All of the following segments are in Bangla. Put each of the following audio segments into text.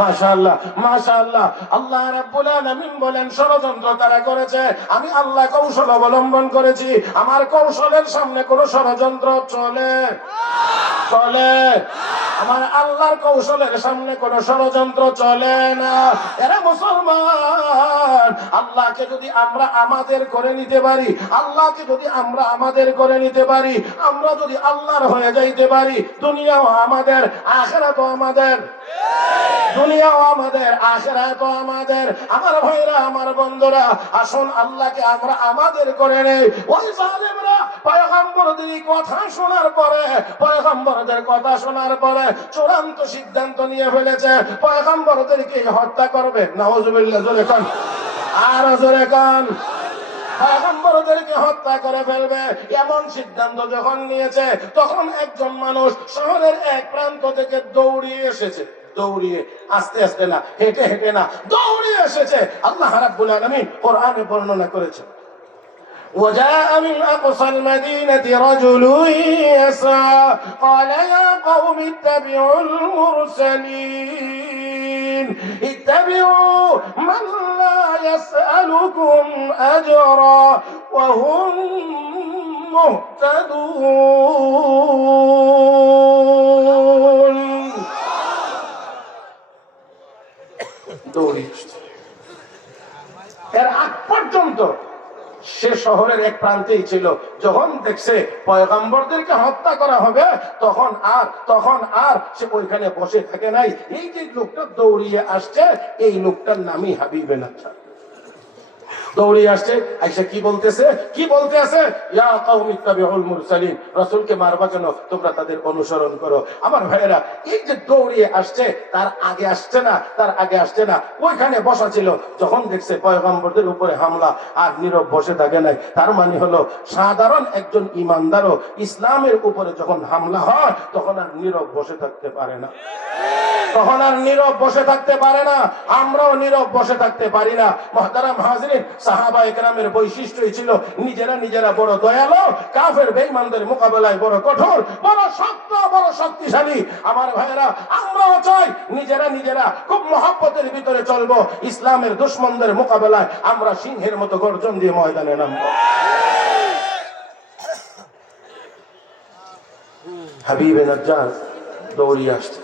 মাশাআল্লাহ মাশাআল্লাহ। আল্লাহ রাব্বুল আলামিন বলেন ষড়যন্ত্র তারা করেছে, আমি আল্লাহ কৌশল অবলম্বন করেছি। আমার কৌশলের সামনে কোন ষড়যন্ত্র চলে চলে আমার আল্লাহর কৌশলের সামনে কোন ষড়যন্ত্র চলে না। এরা মুসলমান, আল্লাহকে যদি আমরা আমাদের করে নিতে পারি, আল্লাহকে যদি আমরা আমাদের করে নিতে পারি, আমরা যদি আল্লাহর হয়ে যাইতে পারি, দুনিয়াও আমাদের আখিরাতও আমাদের, দুনিয়াও আমাদের আখিরাতও আমাদের। আমার ভাইরা আমার বন্ধুরা, আসুন আল্লাহকে আমরা আমাদের করে নেই। ওই জালেমরা পয়গম্বরদের কথা শোনার পরে, পয়গম্বরদের কথা শোনার পরে চূড়ান্ত সিদ্ধান্ত নিয়ে ফেলেছে পয়গম্বরদেরকে হত্যা করবে। নাউজুবিল্লাহ, জোরে কোন, আর জোরে কোন, পয়গম্বরদেরকে হত্যা করে ফেলবে। এমন সিদ্ধান্ত যখন নিয়েছে, তখন একজন মানুষ শহরের এক প্রান্ত থেকে দৌড়িয়ে এসেছে। দৌড়িয়ে, আস্তে আস্তে না, হেঁটে হেঁটে না, দৌড়িয়ে এসেছে। আল্লাহ রাব্বুল আলামিন কোরআনে বর্ণনা করেছে, وجاء من أقصى المدينة رجل يسعى قال يا قوم اتبعوا المرسلين اتبعوا من لا يسألكم أجرا وهم مهتدون। দৌড়িয়ে এর আগ পর্যন্ত সে শহরের এক প্রান্তেই ছিল। যখন দেখছে পয়গম্বরদেরকে হত্যা করা হবে, তখন আর সে ওইখানে বসে থাকে নাই। এই যে লোকটা দৌড়িয়ে আসছে, এই লোকটার নামই হাবিবে নাজ্জার। দৌড়িয়ে আসছে, আয়েশা কি বলতেছে, কি বলতে আছে, ইয়া কওমি ইত্তাবিউল মুরসালিন, রাসূলকে মারবা কেন, তোমরা তাদের অনুসরণ করো। আমার ভাইয়েরা, এই যে দৌড়িয়ে আসছে, তার আগে আসছে না, তার আগে আসছে না, ওইখানে বসা ছিল। যখন দেখছে পয়গম্বরদের উপরে হামলা, আর নীরব বসে থাকে নাই। তার মানে হলো সাধারণ একজন ইমানদারও ইসলামের উপরে যখন হামলা হয়, তখন আর নীরব বসে থাকতে পারে না, তখন আর নীরব বসে থাকতে পারে না। আমরাও নীরব বসে থাকতে পারি না। মুহতারাম হাজরিন, সাহাবায়ে কেরামের বৈশিষ্ট্যই ছিল নিজেরা বড় দয়ালু, কাফের বেঈমানদের মোকাবেলায় বড় কঠোর, বড় শক্ত, বড় শক্তিশালী। আমার ভাইয়েরা, আমরাও চাই নিজেরা খুব মহব্বতের ভিতরে চলবো। ইসলামের দুশমনদের মোকাবেলায় আমরা সিংহের মতো গর্জন দিয়ে ময়দানে নামবো। হাবিবে নাজ্জার দৌড়িয়ে আসছে।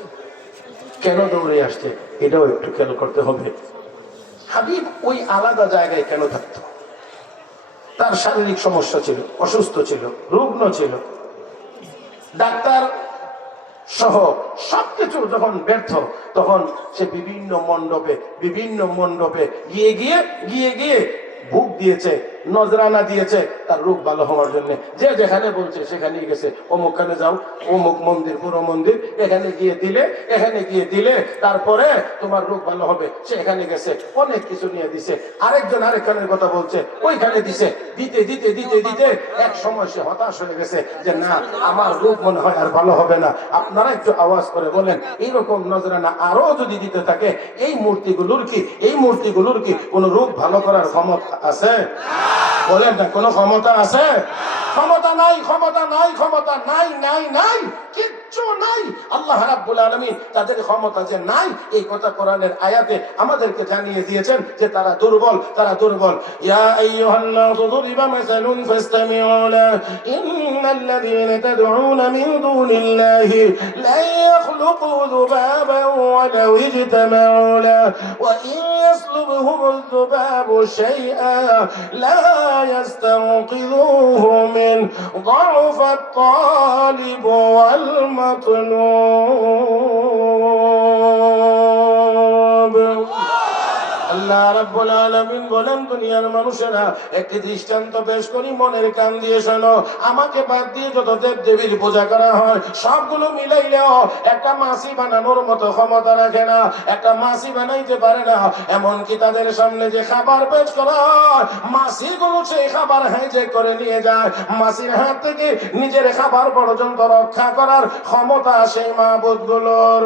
কেন দৌড়ে আসছে, এটাও একটু খেয়াল করতে হবে। হাবিব ওই আলাদা জায়গায় কেন থাকতো? তার শারীরিক সমস্যা ছিল, অসুস্থ ছিল, রুগ্ন ছিল। ডাক্তার সহ সবকিছু যখন ব্যর্থ, তখন সে বিভিন্ন মণ্ডপে গিয়ে ভোগ দিয়েছে, নজরানা দিয়েছে তার রোগ ভালো হওয়ার জন্য। যে যেখানে বলছে সেখানে গেছে, অমুকখানে যাও, অমুক মন্দির, পুরো মন্দির, এখানে গিয়ে দিলে তারপরে তোমার রোগ ভালো হবে। সে এখানে গেছে, অনেক কিছু নিয়ে দিছে। আরেকজন আরেকখানের কথা বলছে, ওইখানে দিছে। দিতে এক সময় সে হতাশ হয়ে গেছে যে না, আমার রোগ মনে হয় আর ভালো হবে না। আপনারা একটু আওয়াজ করে বলেন, এইরকম নজরানা আরো যদি দিতে থাকে, এই মূর্তিগুলোর কি কোন রোগ ভালো করার ক্ষমতা আছে? বলেন না, কোন ক্ষমতা আছে? ক্ষমতা নাই, কিচ্ছু নাই। আল্লাহ রাব্বুল আলামিন তাদের ক্ষমতা যে নাই, এই কথা কোরআনের আয়াতে আমাদেরকে জানিয়ে দিয়েছেন যে তারা দুর্বল। ইয়া আইয়ুহান নাসু দুরিবা মাসালুন ফাসতামিউ লাহু ইন্নাল্লাযীনা তাদউনা মিন দুনিল্লাহি লা ইয়াখলুকু যুবাবান ওয়া লাউ ইজতামাউ লাহু ওয়া ইন ইয়াসলুবহুমুয যুবাবু শাইআন লা ইয়াস্তানকিযুহু মিন ضعفাত তালিব ওয়াল মাতলুব। আল্লাহ রাব্বুল আলামিন বলেন, দুনিয়ার মানুষেরা একটি দৃষ্টান্ত পেশ করি, মনের কান দিয়ে শোনো। আমাকে বাদ দিয়ে যত দেব দেবীর পূজা করা হয়, সবগুলো মিলাইলেও একটা মাছি বানানোর মতো ক্ষমতা রাখে না, একটা মাছি বানাইতে পারে না। এমনকি তাদের সামনে যে খাবার পেশ করা হয়, মাছিগুলো সেই খাবার হাইজেক করে নিয়ে যায়। মাছির হাত থেকে নিজের খাবার পর্যন্ত রক্ষা করার ক্ষমতা সেই মাবুদগুলোর।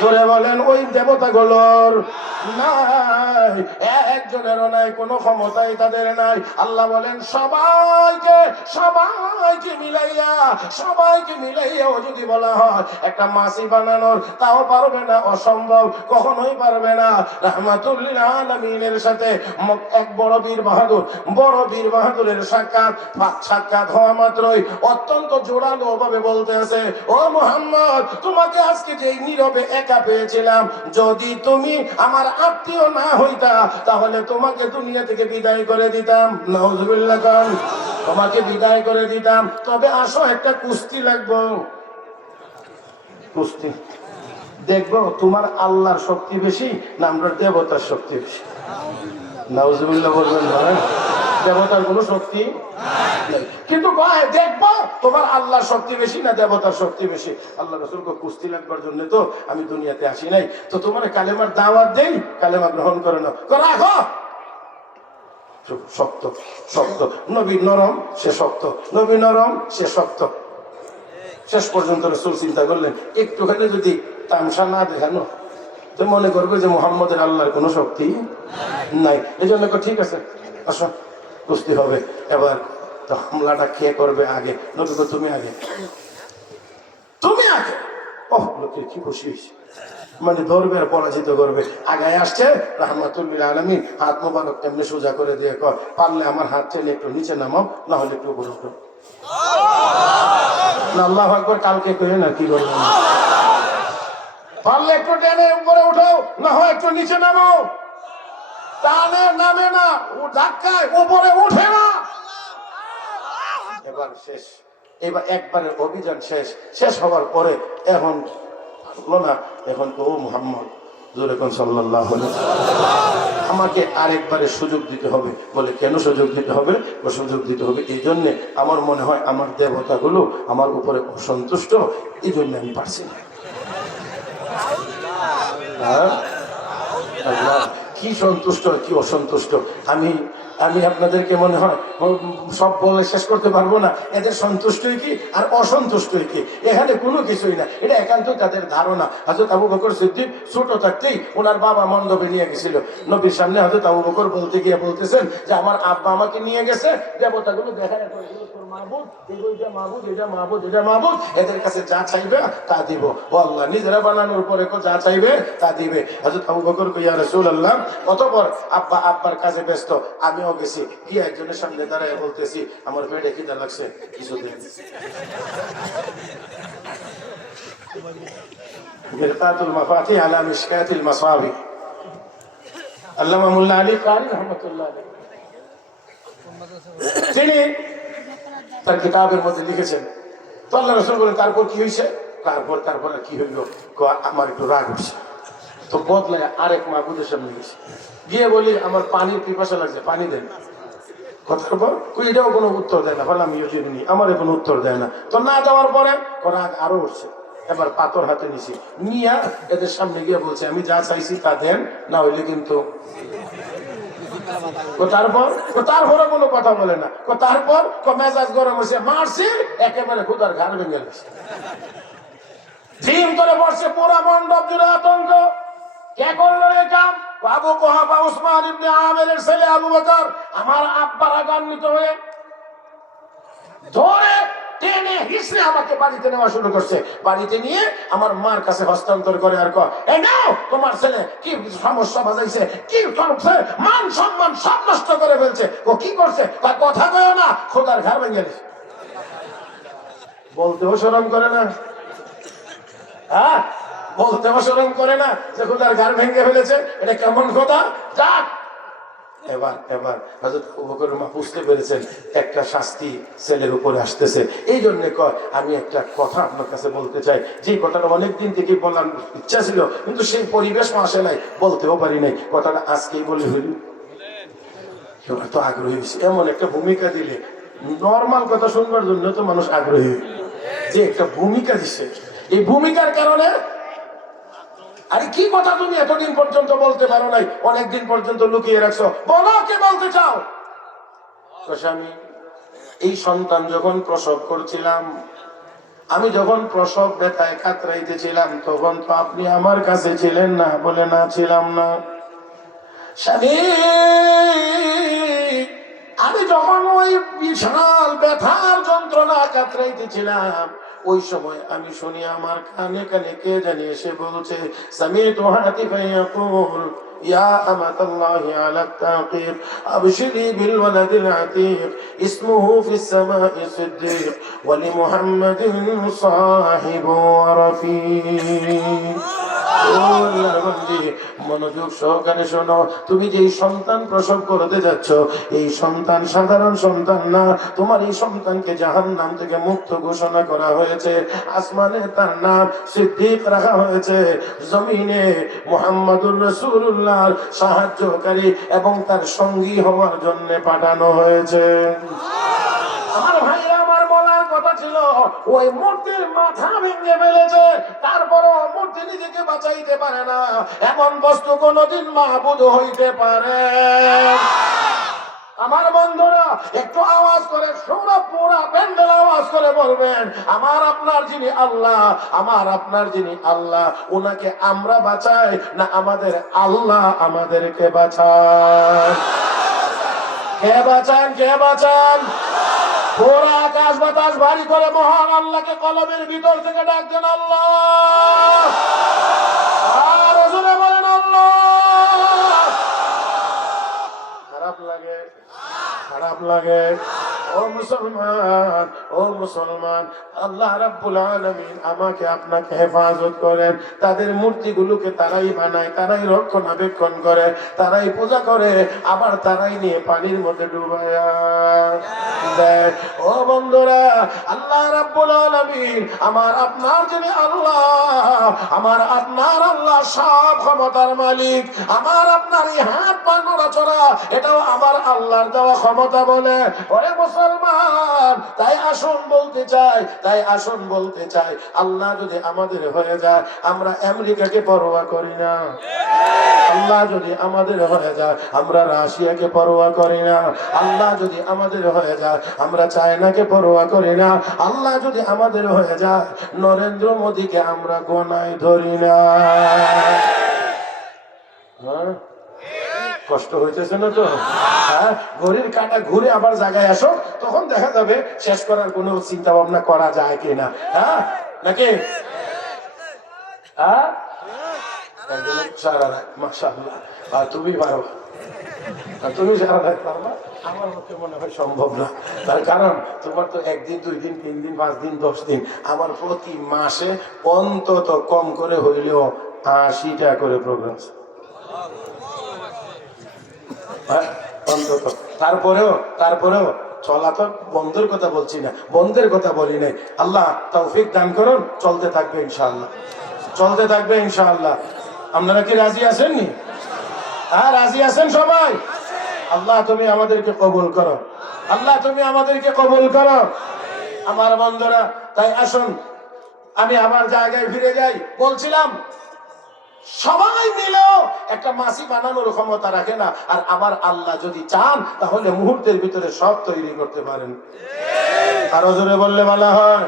জোরে বলেন, ওই দেবতাগুলোর। নাই, একজনেরও নাই, কোনো ক্ষমতাই তাদের নাই। আল্লাহ বলেন সবাইকে সবাইকে মিলাইয়াও যদি বলা হয় একটা মাছি বানানোর, তাও পারবে না, অসম্ভব, কখনোই পারবে না। রাহমাতুল লিল আলামিনের সাথে এক বড় বীর বাহাদুরের সাক্ষাৎ হওয়া মাত্রই অত্যন্ত জোরালো ভাবে বলতে আছে, ও মুহাম্মদ, তোমাকে আজকে যে নীরবে একা পেয়েছিলাম, যদি তুমি আমার আত্মীয় না হইতা তাহলে তোমাকে দুনিয়া থেকে বিদায় করে দিতাম। নাউজুবিল্লাহ, তোমাকে বিদায় করে দিতাম। তবে আসো, একটা কুস্তি লাগবো, কুস্তি দেখবো তোমার আল্লাহর শক্তি বেশি না আমরা দেবতার শক্তি বেশি। নাউজুবিল্লাহ বলবেন না, দেবতার কোনো শক্তি নাই, কিন্তু দেখবো তোমার আল্লাহর শক্তি বেশি না দেবতার শক্তি বেশি। আল্লাহ রাসূলকে কুস্তি লাগবার জন্য তো আমি দুনিয়াতে আসি নাই, তো তোমার কালেমার দাওয়াত দেই, কালেমা গ্রহণ করে নাও। রাখো, শক্ত শক্ত, নবী নরম, সে শক্ত, নবী নরম, সে শক্ত। শেষ পর্যন্ত রাসূল চিন্তা করলেন, একটুখানি যদি তামসা না দেখানো তো মনে করবে যে মুহাম্মদের আল্লাহর কোনো শক্তি নাই। এই জন্য ঠিক আছে, আসো, কুস্তি হবে। এবার তো হামলাটা কে করবে আগে? নবী কো, তুমি আগে, তুমি আগে। ওহ, লোকে কি খুশি হয়েছে, মানে ধরবে আর পরাজিত করবে। আগায় আসছে রাহমাতুল লিল আলামিন, হাত মোবারক এমনি সোজা করে দিয়ে কয়, পারলে আমার হাত টেনে একটু নিচে নামাও, না হলে একটু উপরে উঠো। আল্লাহু আকবার, কালকে কয়ে না কি করবেন, পারলে একটু টেনে উপরে উঠাও, না হয় একটু নিচে নামাও। টানে নামে না, ধাক্কায় উপরে উঠে না। এবার শেষ, এবার একবারের অভিযান শেষ হওয়ার পরে এখন হলো না, এখন তো ও মুহাম্মদ জোরে কোন সাল্লাল্লাহু আলাইহি ওয়াসাল্লাম, আমাকে আরেকবারের সুযোগ দিতে হবে। বলে কেন সুযোগ দিতে হবে? ও সুযোগ দিতে হবে এই জন্যে, আমার মনে হয় আমার দেবতাগুলো আমার উপরে অসন্তুষ্ট, এই জন্য আমি পারছি না। কি সন্তুষ্ট কি অসন্তুষ্ট আমি আমি আপনাদেরকে মনে হয় সব বলে শেষ করতে পারবো না। এদের সন্তুষ্টই কি আর অসন্তুষ্টই কি, এখানে কোনো কিছুই না, এটা একান্ত তাদের ধারণা। হযরত আবু বকর সিদ্দিক ছোট থাকতেই ওনার বাবা মণ্ডপে নিয়ে গেছিল নবীর সামনে। হযরত আবু বকর বলতে গিয়ে বলতেছেন যে আমার আব্বা আমাকে নিয়ে গেছে দেবতাগুলো দেখায়, মাহবুদ, এটা মাহবুদ, এটা মাহবুদ, এটা মাহবুদ, এদের কাছে যা চাইবে তা দিব। ও আল্লাহ, নিজেরা বানানোর পরে যা চাইবে তা দিবে। হযরত আবু বকর কই, ইয়া রাসূলুল্লাহ, অতঃপর আব্বার কাজে ব্যস্ত, আমিও গেছি, গিয়ে একজনের সামনে দাঁড়ায় বলতেছি, আমার পেটে খিদা লাগছে, কিছু দেন। মিরকাতুল মাফাতিহ আলা মিশকাতিল মাসাবি, আল্লামা মোল্লা আলী কারি রাহমাতুল্লাহ আলাইহি, তিনি তার কিতাবের মধ্যে লিখেছেন। তো আল্লাহ রাসূল বলেন, তারপর কি হয়েছে? তারপর কি হইল? আমার একটু রাগ হচ্ছে, তো বদলায় আরেক মাহবুদের সামনে গেছে, গিয়ে বলি আমার পানির পিপাসা লাগছে, পানি দেন। কথার পর এটাও কোনো উত্তর দেয় না, বলে আমি আমার কোনো উত্তর দেয় না। তো না দেওয়ার পরে রাগ আরো উঠছে, এবার পাথর হাতে নিছি, নিয়ে এদের সামনে গিয়ে বলছে, আমি যা চাইছি তা দেন, না হইলে কিন্তু। তারপরে কোনো কথা বলে না। তারপর মেজাজ গরম হয়েছে, মারছি একেবারে খুদার ঘাড় ভেঙে গেছে, জিম করে বসছে, পুরা মণ্ডপ জুড়ে আতঙ্ক। কে করলো এই কাম? আবু কুহাফা উসমান ইবনে আমিরের ছেলে আবু বকর। আমার আব্বা রাগান্বিত হয়ে ধরে টেনে হিসড়ে আমাকে বাড়িতে নেওয়া শুরু করছে। বাড়িতে নিয়ে আমার মার কাছে হস্তান্তর করে আর কয়, এই নাও তোমার ছেলে কি সমস্যা বাজাইছে, কি করছে, মান সম্মান সব নষ্ট করে ফেলছে। ও কি করছে? কথা কয় না, খোদার ঘাড় ভেঙে গেছে। বলতেও শরম করে না, হ্যাঁ, বলতেও শরম করে না যে খোদার ঘাড় ভেঙে ফেলেছে। এটা কেমন কথা? যাক, এবার হযরত আবু বকর বুঝতে পেরেছেন একটা শাস্তি ছেলের উপরে আসতেছে। এই জন্য কয়, আমি একটা কথা আপনার কাছে বলতে চাই, যে কথাটা অনেকদিন থেকে বলার ইচ্ছা ছিল, কিন্তু সেই পরিবেশ আসে নাই, বলতেও পারি নাই। কথাটা আজকেই বলে হইল, এত আগ্রহী হয়েছে। এমন একটা ভূমিকা দিলে, নর্মাল কথা শুনবার জন্য তো মানুষ আগ্রহী, যে একটা ভূমিকা দিচ্ছে, এই ভূমিকার কারণে। আরে কি কথা তুমি এতদিন পর্যন্ত বলতে পারো নাই, অনেকদিন পর্যন্ত লুকিয়ে রাখছো, বলো কে বলতে চাও? স্বামী, এই সন্তান যখন প্রসব করছিলাম, আমি যখন প্রসব ব্যথায় কাতরাইতেছিলাম, তখন তো আপনি আমার কাছে ছিলেন না। বলে না, ছিলাম না। স্বামী, আমি যখন ওই বিশাল ব্যথার যন্ত্রণা কাতরাইতেছিলাম, ওই সময় আমি শুনি আমার কানে কানে কে জানি এসে বলছে, সামিতু হাতিফা ইয়াকুল ইয়া আমাতাল্লাহি আলা তাকির আবশিরি বিল ওয়ালাদিল আতিক ইসমুহু ফিস সামাই সিদ্দিক ওয়া লি মুহাম্মাদিন সাহিবু ওয়া রাফিক। মনোযোগ সহকারে শোনো, তুমি যেই সন্তান প্রসব করতে যাচ্ছ, এই সন্তান সাধারণ সন্তান না। তোমার এই সন্তানকে জাহান্নাম থেকে মুক্ত ঘোষণা করা হয়েছে। আসমানে তার নাম সিদ্দিক রাখা হয়েছে, জমিনে মুহাম্মাদুর রাসূলুল্লাহর সাহায্যকারী এবং তার সঙ্গী হওয়ার জন্য পাঠানো হয়েছে। আমার ভাইরা, আমার বলার কথা ছিল, ওই মূর্তির মাথা ভেঙে ফেলেছে, তারপরও মূর্তি নিজেকে বাঁচাইতে পারে না। এমন বস্তু কোনদিন মাহবুদ হইতে পারে? আমার বন্ধুরা, একটু আওয়াজ করে শোনো, পুরা প্যান্ডেল আওয়াজ করে বলবেন, আমার আপনার যিনি আল্লাহ, আমার আপনার যিনি আল্লাহ, ওনাকে আমরা বাঁচাই না আমাদের আল্লাহ আমাদেরকে বাঁচান? কে বাঁচান? কে বাঁচান? পুরা আকাশ বাতাস ভারী করে মহান আল্লাহকে কলমের ভিতর থেকে ডাক দেন, আল্লাহ। আর জোরে বলেন আল্লাহ। খারাপ লাগে? খারাপ লাগে? ও মুসলমান, ও মুসলমান, আল্লাহ রাব্বুল আলামিন আমাকে আপনাকে হেফাজত করেন। তাদের মূর্তিগুলোকে তারাই বানায়, তারাই রক্ষণাবেক্ষণ করে, তারাই পূজা করে, আবার তারাই নিয়ে পানির মধ্যে ডুবায়া দেয়। ও বন্ধুরা, আল্লাহ রাব্বুল আলামিন আমার আপনার যিনি আল্লাহ, আমার আপনার আল্লাহ সব ক্ষমতার মালিক। আমার আপনার এই হাত পা নড়াচড়া, এটাও আমার আল্লাহর দেওয়া ক্ষমতা বলে। ওরে মুসলমান, তাই আসুন বলতে চাই, তাই আসুন বলতে চাই, আল্লাহ যদি আমাদের হয়ে যায়, আমরা আমেরিকাকে পরোয়া করি না। আল্লাহ যদি আমাদের হয়ে যায়, আমরা রাশিয়াকে পরোয়া করি না। আল্লাহ যদি আমাদের হয়ে যায়, আমরা চায়নাকে পরোয়া করি না। আল্লাহ যদি আমাদের হয়ে যায়, নরেন্দ্র মোদীকে আমরা গোনায় ধরি না। হ্যাঁ, কষ্ট হইতেছে না তো? হ্যাঁ, ঘড়ির কাঁটা ঘুরে আবার জায়গায় আসো, তখন দেখা যাবে শেষ করার কোনো চিন্তা ভাবনা করা যায় কিনা। হ্যাঁ, নাকি? হ্যাঁ, মাশাআল্লাহ, তুমি পারো, তুমি সারা রাত পারবা। আমার পক্ষে মনে হয় সম্ভব না। তার কারণ তোমার তো একদিন, 2 দিন, 3 দিন, 5 দিন, 10 দিন। আমার প্রতি মাসে অন্তত কম করে হইলেও 80টা করে প্রোগ্রাম, অন্তত। তারপরেও চলা তো বন্ধের কথা বলছি না, বন্ধের কথা বলি নাই। আল্লাহ তৌফিক দান করুন, চলতে থাকবে ইনশাআল্লাহ, চলতে থাকবে ইনশাআল্লাহ। আপনারা কি রাজি আছেন? নি? হ্যাঁ, রাজি আছেন সবাই? আল্লাহ তুমি আমাদেরকে কবুল করো, আল্লাহ তুমি আমাদেরকে কবুল করো। আমার বন্ধুরা, তাই আসুন আমি আমার জায়গায় ফিরে যাই। বলছিলাম, সবাই মিলেও একটা মাসি বানানোর ক্ষমতা রাখে না। আর আমার আল্লাহ যদি চান, তাহলে মুহূর্তের ভিতরে সব তৈরি করতে পারেন। আরো জোরে বললে ভালো হয়।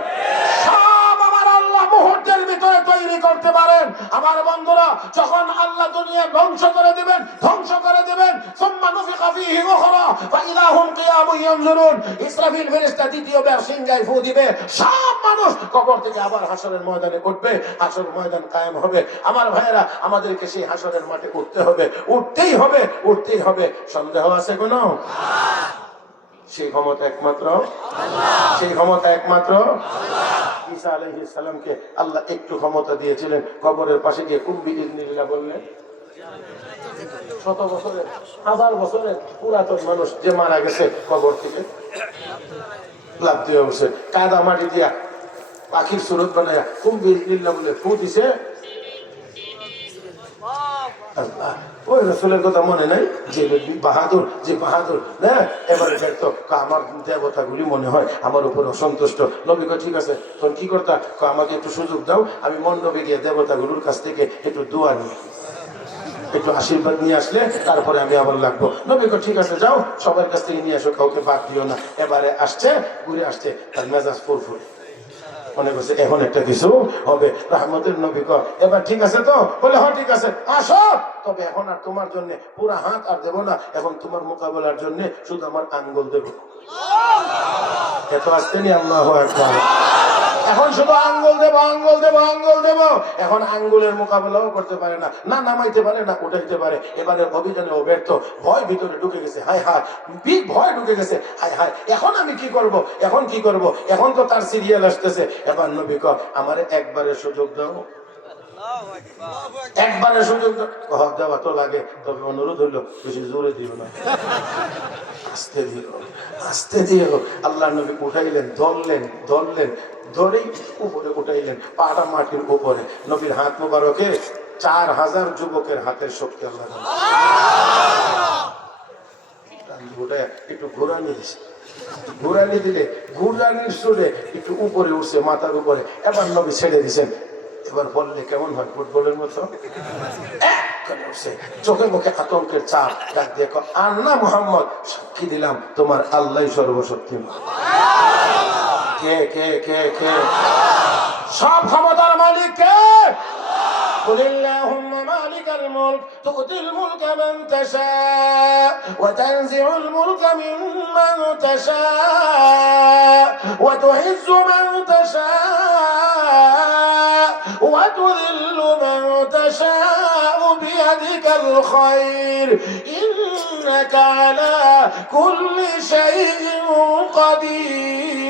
সব আমার আল্লাহ মুহূর্তের ভিতরে তৈরি করতে পারেন। আমার বন্ধুরা, যখন আল্লাহ দুনিয়া ধ্বংস করে দিবেন, ধ্বংস করে দিবেন, সুম্মা নুফিখা ফীহি উখরা ফাইযা হুম কিয়ামুন ইয়ানজুরুন, ইসরাফিল ফেরেশতা দ্বিতীয়বার সিংহায় ফু দিবে, সব মানুষ কবর থেকে আবার হাসরের ময়দানে উঠবে, হাসর ময়দান কায়েম হবে। আমার ভাইয়েরা, আমাদেরকে সেই হাসরের মাঠে উঠতে হবে, উঠতেই হবে, উঠতেই হবে। সন্দেহ আছে কোনো? সেই ক্ষমতা একমাত্র আল্লাহ, সেই ক্ষমতা একমাত্র আল্লাহ। ঈসা আলাইহিস সালামকে আল্লাহ একটু ক্ষমতা দিয়েছিলেন, কবরের পাশে গিয়ে কুম্বি ইজনিল্লাহ বললেন। 100 বছরের, 1000 বছরের পুরাতন মানুষ যে মারা গেছে, কবর থেকে লাফ দিয়ে বসে কাদা মাটি দিয়া পাখির সুরত বানায় কুম্বি ইজনিল্লাহ বলে ফু দিছে। ওই রসুলের কথা মনে নাই, যে বাহাদুর না, এবারে দেখতো আমার দেবতাগুলি মনে হয় আমার উপর অসন্তুষ্ট। নবী কয়, ঠিক আছে, তখন কি করতা? আমাকে একটু সুযোগ দাও, আমি মণ্ডপে গিয়ে দেবতাগুলোর কাছ থেকে একটু দোয়া নিই, একটু আশীর্বাদ নিয়ে আসলে তারপরে আমি আবার লাগবো। নবী কয়, ঠিক আছে, যাও, সবার কাছ থেকে নিয়ে আসো, কাউকে বাদ দিও না। এবারে আসছে, ঘুরে আসছে, তার মেজাজ ফুরফুরে। মনে করছে এখন একটা কিছু হবে। রহমতের নবী কয় এবার ঠিক আছে তো? বলে হ্যাঁ ঠিক আছে, আসো। তবে এখন আর তোমার জন্য পুরা হাত আর দেবো না, এখন তোমার মোকাবেলার জন্য শুধু আমার আঙ্গুল দেবো। এত আসতে নি আল্লাহু আকবার। এখন শুধু আঙ্গুল দেবো, আঙ্গুল দেবো, আঙ্গুল দেবো। এখন আঙ্গুলের মোকাবেলাও করতে পারে না, না নামাইতে পারে না উঠাইতে পারে। এবারে অভিযানে ও ব্যর্থ, ভয় ভিতরে ঢুকে গেছে। হায় হায়, বিগ ভয় ঢুকে গেছে। হায় হায়, এখন আমি কি করব? এখন কি করব? এখন তো তার সিরিয়াল আসতেছে। এবার নবী কয় আমারে একবারের সুযোগ দাও, একবারের সুযোগ দাও। দেওয়া তো লাগে, তবে অনুরোধ হইলো বেশি জোরে দিও না, আস্তে দিও, আস্তে দিও। আল্লাহ নবী উঠাইলেন, ধরলেন, ধরলেন, ধরেই উপরে উঠাইলেন, পাটা মাটির উপরে। নবীর হাত মোবারকে 4000 যুবকের হাতের শক্তি আল্লাহ উঠায় একটু ঘোরানি দিছে। ঘুরানি দিলে ঘুরানির সুরে একটু উপরে উঠছে, মাথার উপরে। এবার নবী ছেড়ে দিছেন। এবার বললে কেমন হয়? ফুটবলের মতো চোখে মুখে আতঙ্কের চাপ। ডাক দিয়ে আর না মুহাম্মদ, সাক্ষী দিলাম তোমার আল্লাহ সর্বশক্তিমান। কে কে কে কে? সব ক্ষমতার মালিক কে? قل اللهم مالك الملك تؤتي الملك من تشاء وتنزع الملك ممن تشاء وتعز من تشاء وتذل من تشاء بيدك الخير إنك على كل شيء قدير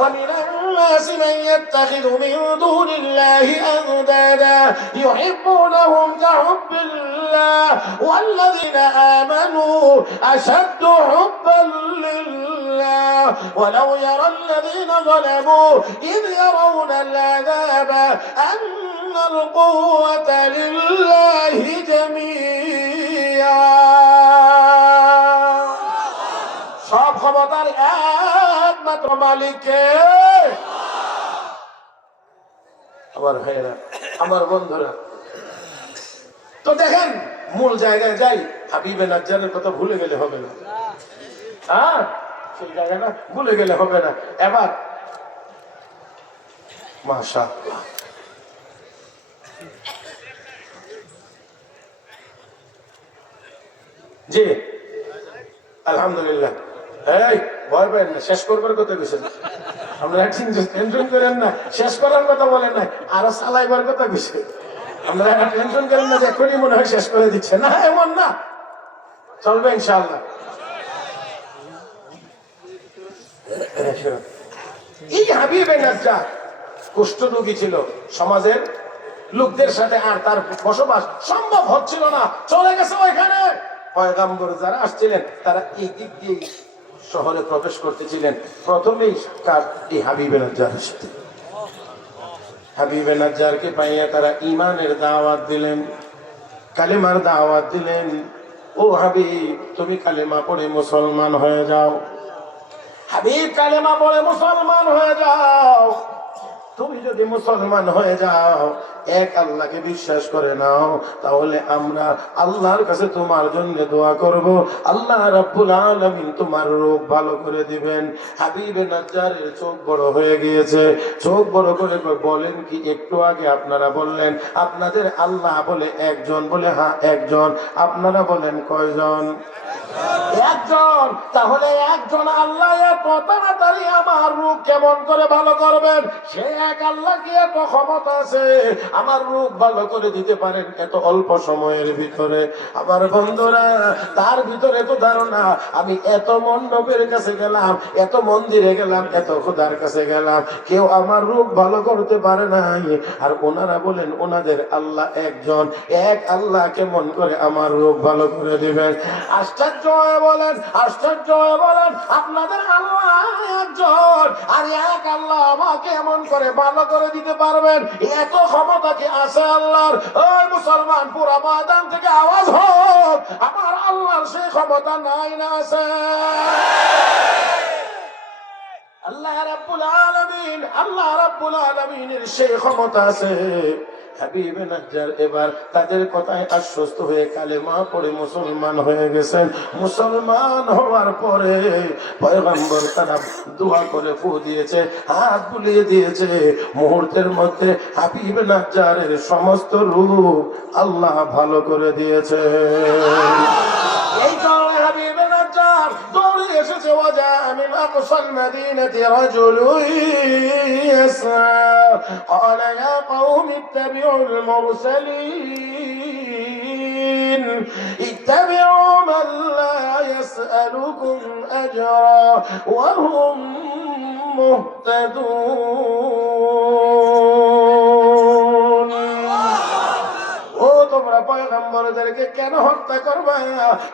ومن الناس من يتخذ من دون الله أندادا يحبونهم كحب الله والذين آمنوا أشد حبا لله ولو يرى الذين ظلموا إذ يرون العذاب أن القوة لله جميعا সব ক্ষমতার একমাত্র মালিককে। আমার ভাইয়েরা, আমার বন্ধুরা, তো দেখেন মূল জায়গায় যাই। হাবিবে নাজ্জারের কথা ভুলে গেলে হবে না, হ্যাঁ সেই জায়গাটা ভুলে গেলে হবে না। এবার মাশাআল্লাহ, জি আলহামদুলিল্লাহ। এই ভয় পাবেন না, শেষ করবার কথা কইছেন আপনারা, টেনশন করেন না, শেষ করার কথা বলেন না, আরো চালাইবার কথা কইছে। আপনারা টেনশন করেন না যে এখনই মনে হয় শেষ করে দিচ্ছে, না এমন না, চলবে ইনশাআল্লাহ। এই হাবিবে নাজ্জার কুষ্ঠরোগী ছিল, সমাজের লোকদের সাথে আর তার বসবাস সম্ভব হচ্ছিল না, চলে গেছে ওইখানে। পয়গম্বর যারা আসছিলেন তারা এই দিক দিয়ে শহরে প্রবেশ করতেছিলেন। প্রথমেই তার এই হাবিবে নাজ্জারের সাথে, হাবিবে নাজ্জারকে পাইয়া তারা ঈমানের দাওয়াত দিলেন, কালেমার দাওয়াত দিলেন। ও হাবিব, তুমি কালেমা পড়ে মুসলমান হয়ে যাও। হাবিব কালেমা পড়ে মুসলমান হয়ে যাও। তুমি যদি মুসলমান হয়ে যাও, এক আল্লাহকে বিশ্বাস করে নাও, তাহলে আমরা আল্লাহর কাছে তোমার জন্য দোয়া করব, আল্লাহ রাব্বুল আলামিন তোমার রোগ ভালো করে দিবেন। হাবিবে নাজ্জারের চোখ বড় হয়ে গিয়েছে, চোখ বড় করে বলেন কি, একটু আগে আপনারা বললেন আপনাদের আল্লাহ বলে একজন, বলে হ্যাঁ একজন, আপনারা বলেন কয়জন? একজন। তাহলে একজন আল্লাহ এত তাড়াতাড়ি আমার রোগ কেমন করে ভালো করবেন? সে এক আল্লাহ কি এত ক্ষমতা আছে আমার রোগ ভালো করে দিতে পারেন এত অল্প সময়ের ভিতরে? আমার বন্ধুরা, তার ভিতরে তো ধারণা, আমি এত মণ্ডপের কাছে গেলাম, এত মন্দিরে গেলাম, এত খোদার কাছে গেলাম, কেউ আমার রোগ ভালো করতে পারে নাই। আর ওনারা বলেন ওনাদের আল্লাহ একজন, এক আল্লাহ কেমন করে আমার রোগ ভালো করে দিবেন? আশ্চর্য বলেন, আশ্চর্য বলেন, আপনাদের আল্লাহ একজন, আর এক আল্লাহ আমাকে এমন করে ভালো করে দিতে পারবেন? এত ক্ষমতা কি আছে আল্লাহর? ওই মুসলমান, পুরা ময়দান থেকে আওয়াজ হোক, আমার আল্লাহর সেই ক্ষমতা নাই না আছে? আল্লাহ রাব্বুল আলামিন, আল্লাহ রাব্বুল আলামিনের সেই ক্ষমতা আছে। হাবিবে নাজ্জার এবার তাদের কথায় আশ্বস্ত হয়ে কালেমা পড়ে মুসলমান হয়ে গেছেন। মুসলমান হওয়ার পরে পয়গম্বর তারা দোয়া করে ফু দিয়েছে, হাত বুলিয়ে দিয়েছে। মুহূর্তের মধ্যে হাবিবে নাজ্জারের সমস্ত রূপ আল্লাহ ভালো করে দিয়েছে। এই কারণে হাবিবে নাজ্জার দৌড়ে এসেছে। ওয়াজা মিন আকসাল মাদিনাতি রাজুলুন ইয়াসআ ক্বালা ইয়া কওমি ইত্তাবিউল মুরসালিন ইত্তাবিউ মান লা ইয়াসআলুকুম আজরা ওয়া হুম মুহতাদুন। তোমরা পয়গম্বরদেরকে কেন হত্যা করবা?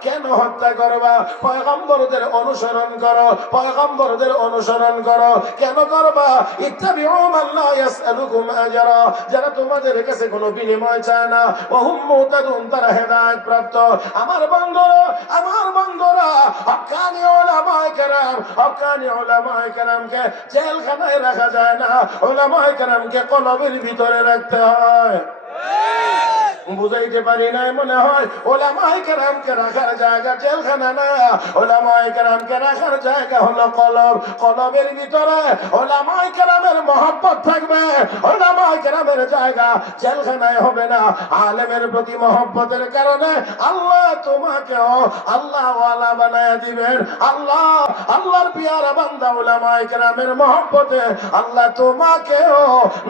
কেন হত্যা করবা? পয়গম্বরদের অনুসরণ করো, পয়গম্বরদের অনুসরণ করো। কেন করবা? ইত্তাবিউ মান লা ইয়াসআলুকুম আজরা, যারা তোমাদের কাছে কোনো বিনিময় চায় না। ওয়া হুম মুহতাদুন, তারা হেদায়েত প্রাপ্ত। আমার বন্ধুরা, আমার বন্ধুরা, হক্কানি উলামায়ে কেরাম, হক্কানি উলামায়ে কেরামকে জেলখানায় রাখা যায় না, উলামায়ে কেরামকে কলবের ভিতরে রাখতে হয়। বুঝাইতে পারি নাই মনে হয়? উলামায়ে কেরামকে রাখার জায়গা জেলখানা না, উলামায়ে কেরামকে রাখার জায়গা হলো কলব। কলবের ভিতরে উলামায়ে কেরামের মহব্বত থাকবে। উলামায়ে কেরামের জায়গা জেলখানায় হবে না। আলেমের প্রতি মহব্বতের কারণে আল্লাহ তোমাকেও আল্লাহ ওয়ালা বানায় দিবেন। আল্লাহ, আল্লাহর পিয়ারা বান্দা উলামায়ে কেরামের মহব্বতে আল্লাহ তোমাকেও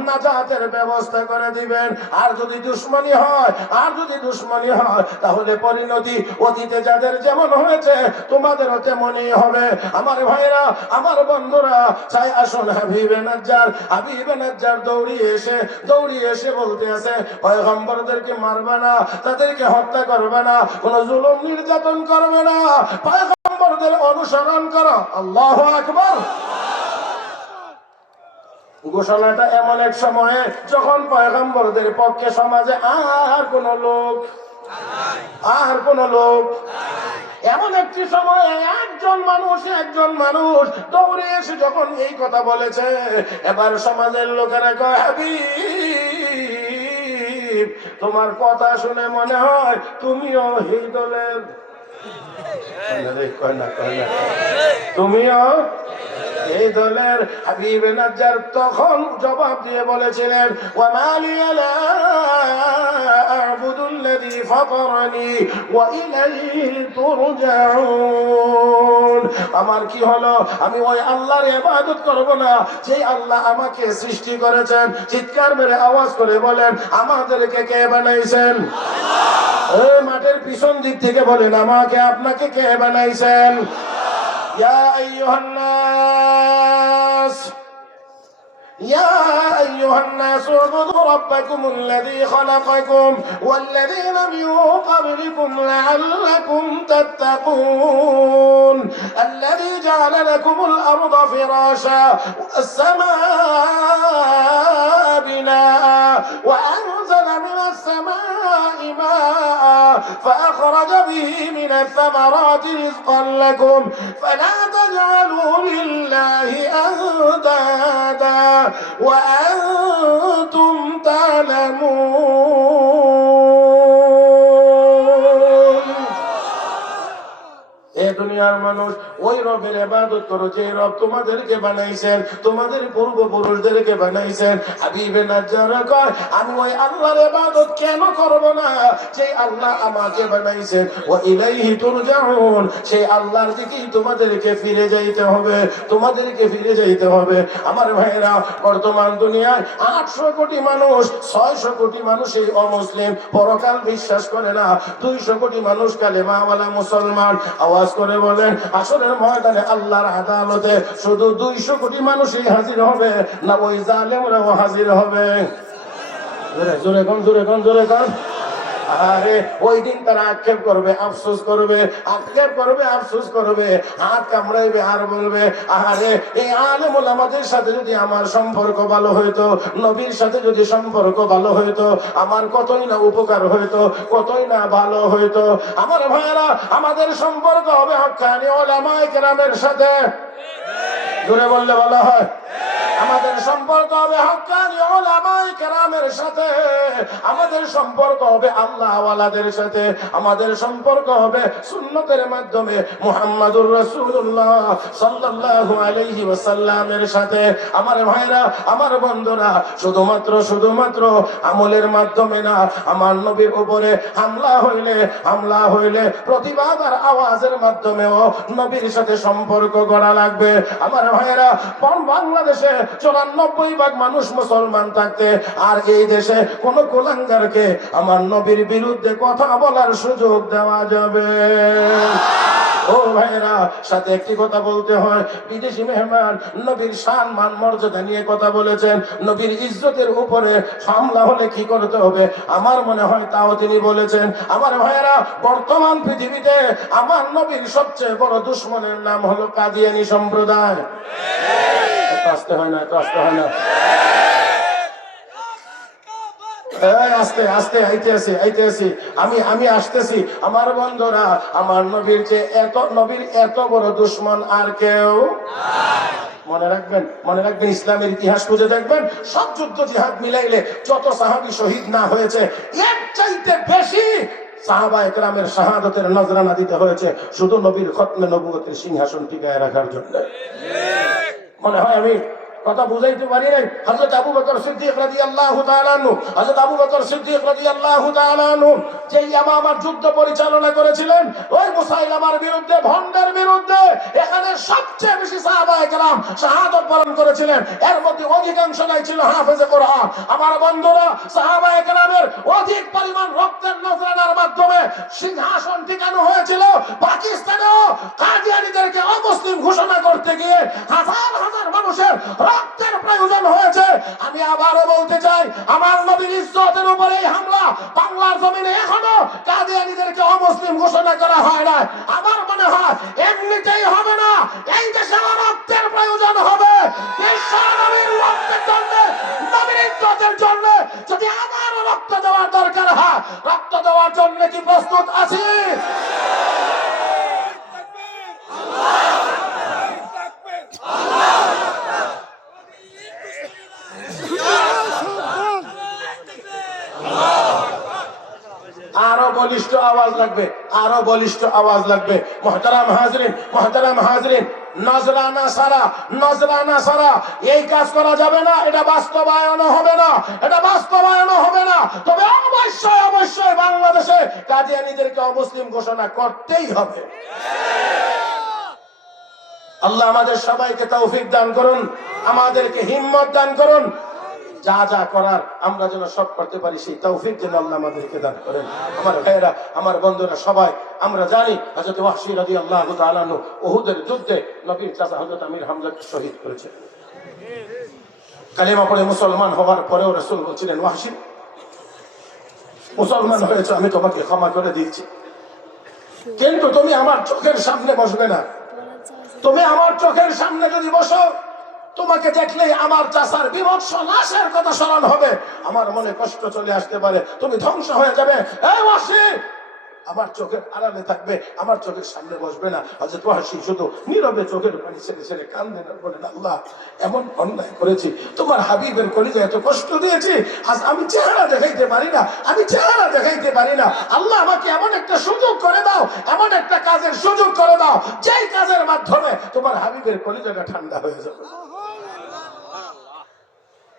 নাজাতের ব্যবস্থা করে দিবেন। আর যদি দুশমনী হয়, আর যদি দুশমনী হয়, তাহলে পরিণতি অতীতে যাদের যেমন হয়েছে তোমাদেরও তেমনই হবে। আমার ভাইরা, আমার বন্ধুরা, চাই আসুন হাবিবে নাজ্জার। হাবিবে নাজ্জার দৌড়িয়ে এসে বলতে আছে, পয়গম্বরদেরকে মারবে না, তাদেরকে হত্যা করবে না, কোনো জুলুম নির্যাতন করবে না, পয়গম্বরদের অনুসরণ করো। আল্লাহু আকবার। ঘোষণাটা এমন এক সময়ে যখন পয়গম্বরদের পক্ষে সমাজে আর কোন লোক এমন একটি সময়ে একজন মানুষ দৌড়ে এসে যখন এই কথা বলেছে, এবার সমাজের লোকেরা কয়, হাবিব, তোমার কথা শুনে মনে হয় তুমিও এই দলের। তুমিও এই দলের। হাবিবে নাজ্জার তখন জবাব দিয়ে বলেছিলেন, ওয়া মালিয়া লা আ'বুদুল্লাযী ফাতারানি ওয়া ইলাইহি তুরজাউন। আমার কি হলো? আমি ওই আল্লাহর ইবাদত করব না যে আল্লাহ আমাকে সৃষ্টি করেছেন। চিৎকার মেরে আওয়াজ করে বলেন, আমাদেরকে কে বানাইছেন? আল্লাহ। এই মাঠের পিছন দিক থেকে বলেন, আমাকে আপনাকে কে বানাইছেন? ইয়া আইয়ুহান নাস, يا أيها الناس اعبدوا ربكم الذي خلقكم والذين من قبلكم لعلكم تتقون الذي جعل لكم الأرض فراشا والسماء بناء وأنزل من السماء ماء فأخرج به من الثمرات رزقا لكم فلا تجعلوا لله أندادا وأنتم تعلمون। এ দুনিয়ার মানুষ, ওই রবের ইবাদত করো যে রব তোমাদেরকে বানাইছেন, তোমাদের পূর্বপুরুষদেরকে বানাইছেন। হাবিবে নাজ্জার কয়, আমি ওই আল্লাহর ইবাদত কেন করব না যে আল্লাহ আমাকে বানাইছেন? ওয়া ইলাইহি তুরজাউন, সেই আল্লাহর দিকেই তোমাদেরকে ফিরে যাইতে হবে, তোমাদেরকে ফিরে যাইতে হবে। আমার ভাইরা, বর্তমান দুনিয়ায় 800 কোটি মানুষ, 600 কোটি মানুষ এই অমুসলিম, পরকাল বিশ্বাস করে না। 200 কোটি মানুষ কালেমাওয়ালা মুসলমান। আওয়াজ করে বলেন, আসরের ময়দানে আল্লাহর আদালতে শুধু 200 কোটি মানুষই হাজির হবে না ওই জালেমরাও হাজির হবে? জোরে কোন, জোরে কোন, জোরে কোন। আরে ওই দিন তারা আক্ষেপ করবে, আফসোস করবে, আক্ষেপ করবে, আফসোস করবে, হাত কামড়াইবে আর বলবে, আরে এই আলেম ওলামাদের সাথে যদি আমার সম্পর্ক ভালো হইতো, নবীর সাথে যদি সম্পর্ক ভালো হইতো, আমার কতই না উপকার হইতো, কতই না ভালো হইতো। আমার ভাইয়েরা, আমাদের সম্পর্ক হবে হক্কানি উলামায়ে কেরামের সাথে। জোরে বললে ভালো হয়। আমাদের সম্পর্ক হবে হক্কানি উলামায়ে কেরামের সাথে, আমাদের সম্পর্ক হবে আল্লাহ ওয়ালাদের সাথে, আমাদের সম্পর্ক হবে সুন্নতের মাধ্যমে মুহাম্মাদুর রাসূলুল্লাহ সাল্লাল্লাহু আলাইহি ওয়াসাল্লামের সাথে। আমার ভাইরা, আমার বন্ধুরা, শুধুমাত্র আমলের মাধ্যমে না, আমার নবীর উপরে হামলা হইলে প্রতিবাদ আর আওয়াজের মাধ্যমেও নবীর সাথে সম্পর্ক গড়া লাগবে। আমার ভাইরা, বাংলাদেশে 94% মানুষ মুসলমান থাকতে আর এই দেশে কোন কুলাঙ্গারকে আমার নবীর বিরুদ্ধে কথা বলার সুযোগ দেওয়া যাবে? ও ভাইরা, সাথে একটি কথা বলতে হয়, বিদেশি মেহমান নবীর শান মান মর্যাদা নিয়ে কথা বলেছেন, নবীর ইজ্জতের উপরে হামলা হলে কি করতে হবে আমার মনে হয় তাও তিনি বলেছেন। আমার ভাইরা, বর্তমান পৃথিবীতে আমার নবীর সবচেয়ে বড় দুশমনের নাম হলো কাদিয়ানী সম্প্রদায়। আসতে হয় না, আসতে হয় না, আস্তে আস্তে আইতে আসি আমি আসতেছি। আমার বন্ধুরা, আমার নবীর এত বড় দুশমন আর কেউ মনে রাখবেন ইসলামের ইতিহাস খুঁজে দেখবেন, সব যুদ্ধ জিহাদ মিলাইলে যত সাহাবী শহীদ না হয়েছে এর চাইতে বেশি সাহাবায়ে কেরামের শাহাদাতের নজরানা দিতে হয়েছে শুধু নবীর খতমে নবুয়তের সিংহাসন টিকায় রাখার জন্য। মনে হয় আমি কথা বুঝাইতে পারি নাই। হযরত আবু বকর সিদ্দিক রাদিয়াল্লাহু তাআলা আনহু, হযরত আবু বকর সিদ্দিক রাদিয়াল্লাহু তাআলা আনহু যে ইয়ামামার যুদ্ধ পরিচালনা করেছিলেন ওই মুসাইলামার বিরুদ্ধে, ভণ্ডের বিরুদ্ধে, এখানে সবচেয়ে বেশি সাহাবায়ে কেরাম শাহাদাত বরণ করেছিলেন। এর মধ্যে অধিকাংশই ছিল হাফেজে কোরআন। আমার বন্ধুরা, সাহাবায়ে কেরামের অধিক পরিমাণ রক্তের নজরানার মাধ্যমে সিংহাসন টিকানো হয়েছিল। পাকিস্তানেও কাদিয়ানীদেরকে অমুসলিম ঘোষণা করতে গিয়ে হাজার হাজার মানুষের রক্তের প্রয়োজন হয়েছে। আমি আবারও বলতে চাই, আমার নবীর ইজ্জতের উপরে হামলা বাংলার জমিনে এখনো কাদিয়ানীদেরকে অমুসলিম ঘোষণা করা হয় না। আমার মনে হয় এমনিতেই হবে না, এই দেশে রক্তের প্রয়োজন হবে। নবীর রক্তের জন্য, নবীর ইজ্জতের জন্য যদি আবারও রক্ত দেওয়ার দরকার হয়, রক্ত দেওয়ার জন্য কি প্রস্তুত আছি? আরো বলিষ্ঠ আওয়াজ লাগবে, আরো বলিষ্ঠ আওয়াজ লাগবে। মুহতারাম হাজরিন, নজরানা সারা এই কাজ করা যাবে না, এটা বাস্তবায়ন হবে না। তবে অবশ্যই বাংলাদেশে কাদিয়ানীদেরকে অমুসলিম ঘোষণা করতেই হবে। আল্লাহ আমাদের সবাইকে তৌফিক দান করুন, আমাদেরকে হিম্মত দান করুন, যা যা করার আমরা যেন সব করতে পারি সেই তৌফিক যেন আল্লাহ আমাদেরকে দান করেন। আমার ভাইয়েরা, আমার বন্ধুরা, সবাই আমরা জানি হযরত ওয়াহশী রাদিয়াল্লাহু তাআলা আনহু উহুদের যুদ্ধে নবীর চাচা হযরত আমির হামজাকে শহীদ করেছে। কালেমা পড়ে মুসলমান হওয়ার পরেও রাসূল বলছিলেন, ওয়াহশী, মুসলমান হয়েছে, আমি তোমাকে ক্ষমা করে দিয়েছি, কিন্তু তুমি আমার চোখের সামনে বসবে না। তুমি আমার চোখের সামনে যদি বসো, তোমাকে দেখলেই আমার চাচার বিভৎস লাশের কথা স্মরণ হবে, আমার মনে কষ্ট চলে আসতে পারে, তুমি ধ্বংস হয়ে যাবে। এই ওয়াহশী, আমার চোখের আড়ালে থাকবে, আমার চোখের সামনে বসবে না। হযরত ওয়াহশী শুধু নীরবে চোখের পানি ছেড়ে কান্দেন আর বলেন, আল্লাহ, এমন অন্যায় করেছি, তোমার হাবিবের কলিজায় এত কষ্ট দিয়েছি, আজ আমি চেহারা দেখাইতে পারি না। আল্লাহ, আমাকে এমন একটা সুযোগ করে দাও, এমন একটা কাজের সুযোগ করে দাও, যেই কাজের মাধ্যমে তোমার হাবিবের কলিজাটা ঠান্ডা হয়ে যাবে।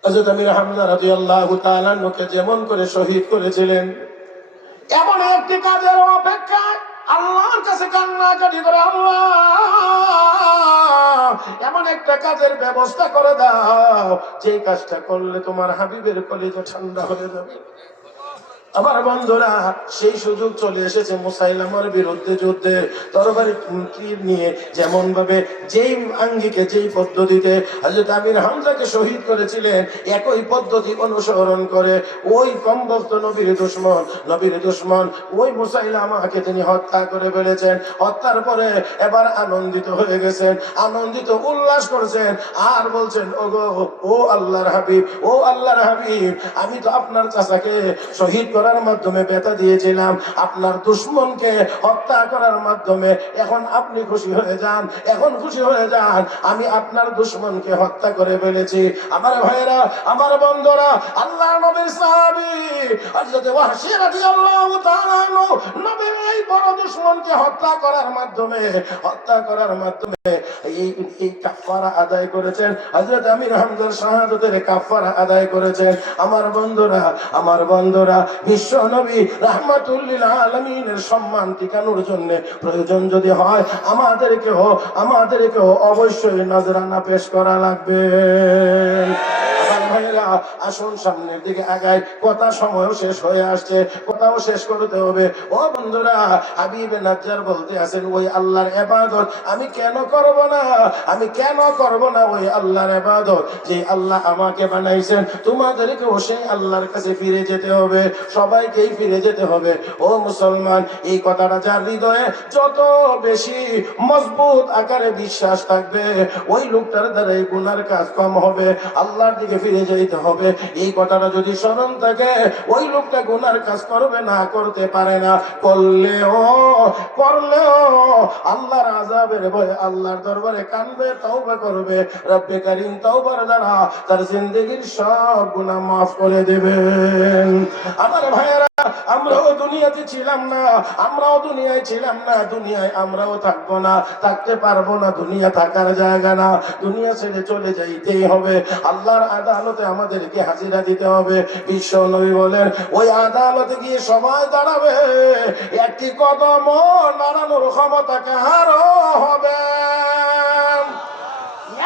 হযরত আমির হামজা রাদিয়াল্লাহু তাআলা আনহুকে যেমন করে শহীদ করেছিলেন, এমন একটি কাজের অপেক্ষায় আল্লাহর কাছে কান্নাকাটি করে, আল্লাহ, এমন একটা কাজের ব্যবস্থা করে দাও যে কাজটা করলে তোমার হাবিবের কলিজা ঠান্ডা হয়ে যাবে। আমার বন্ধুরা, সেই সুযোগ চলে এসেছে মুসাইলামার বিরুদ্ধে যুদ্ধে। তরবারি তীর নিয়ে যেমন ভাবে, যেই আঙ্গিকে, যেই পদ্ধতিতে হযরত আমির হামজাকে শহীদ করেছিলেন, একই পদ্ধতি অনুসরণ করে ওই কমবক্ত নবীর দুশমন ওই মুসাইলামাকে তিনি হত্যা করে ফেলেছেন। হত্যার পরে এবার আনন্দিত হয়ে গেছেন, আনন্দিত উল্লাস করছেন আর বলছেন, ওগো, ও আল্লাহর হাবিব, আমি তো আপনার চাচাকে শহীদ করার করার মাধ্যমে ব্যথা দিয়েছিলাম, আপনার দুশমনকে হত্যা করার মাধ্যমে এখন আপনি খুশি হয়ে যান, এখন খুশি হয়ে যান, আমি আপনার দুশমনকে হত্যা করে ফেলেছি। আমার ভাইরা, আমার বন্ধুরা, আল্লাহ নবীর সাহাবী হযরত ওয়াহশী রাদিয়াল্লাহু তাআলা আনহু নবীর এই বড় দুশমনকে হত্যা করার মাধ্যমে এই কাফারা আদায় করেছেন। হযরত আমির হামজার শাহাদাতের কাফারা আদায় করেছেন। আমার বন্ধুরা, বিশ্ব নবী রাহমাতুল লিল আলামিনের সম্মান টিকানোর জন্য প্রয়োজন যদি হয়, আমাদেরকেও অবশ্যই নজরানা পেশ করা লাগবে। আসুন সামনের দিকে আগাই, কথা সময়ও শেষ হয়ে আসছে, কথাও শেষ করতে হবে। ও বন্ধুরা, হাবিবে নাজ্জার বলতে আছেন, ওই আল্লাহর ইবাদত আমি কেন করব না ওই আল্লাহর ইবাদত যে আল্লাহ আমাকে বানাইছেন। তোমাদেরকেও সেই আল্লাহর কাছে ফিরে যেতে হবে, সবাইকেই ফিরে যেতে হবে। ও মুসলমান, এই কথাটা যার হৃদয়ে যত বেশি মজবুত আকারে বিশ্বাস থাকবে, ওই লোকটার দ্বারা এই গুনার কাজ কম হবে, আল্লাহর দিকে ফিরে যেতে হবে। এই কথাটা যদি স্মরণ থাকে, ওই লোকটা গুনার কাজ করবে না, করতে পারে না, করলেও আল্লাহর আযাবের ভয়ে আল্লাহর দরবারে কানবে, তওবা করবে। রব্বে কারীম তওবার দ্বারা তার জিন্দেগীর সব গুনাহ মাফ করে দেবেন। আমার ভাইয়েরা, আমরাও দুনিয়ায় ছিলাম না, দুনিয়ায় আমরাও থাকবো না, থাকতে পারবো না, দুনিয়া থাকার জায়গা না, দুনিয়া ছেড়ে চলে যাইতেই হবে। আল্লাহর আদালতে আমাদেরকে হাজিরা দিতে হবে। বিশ্ব নবী বলেন, ওই আদালতে গিয়ে সবাই দাঁড়াবে, একটি কদম নাড়ানোর ক্ষমতা কারও হবে,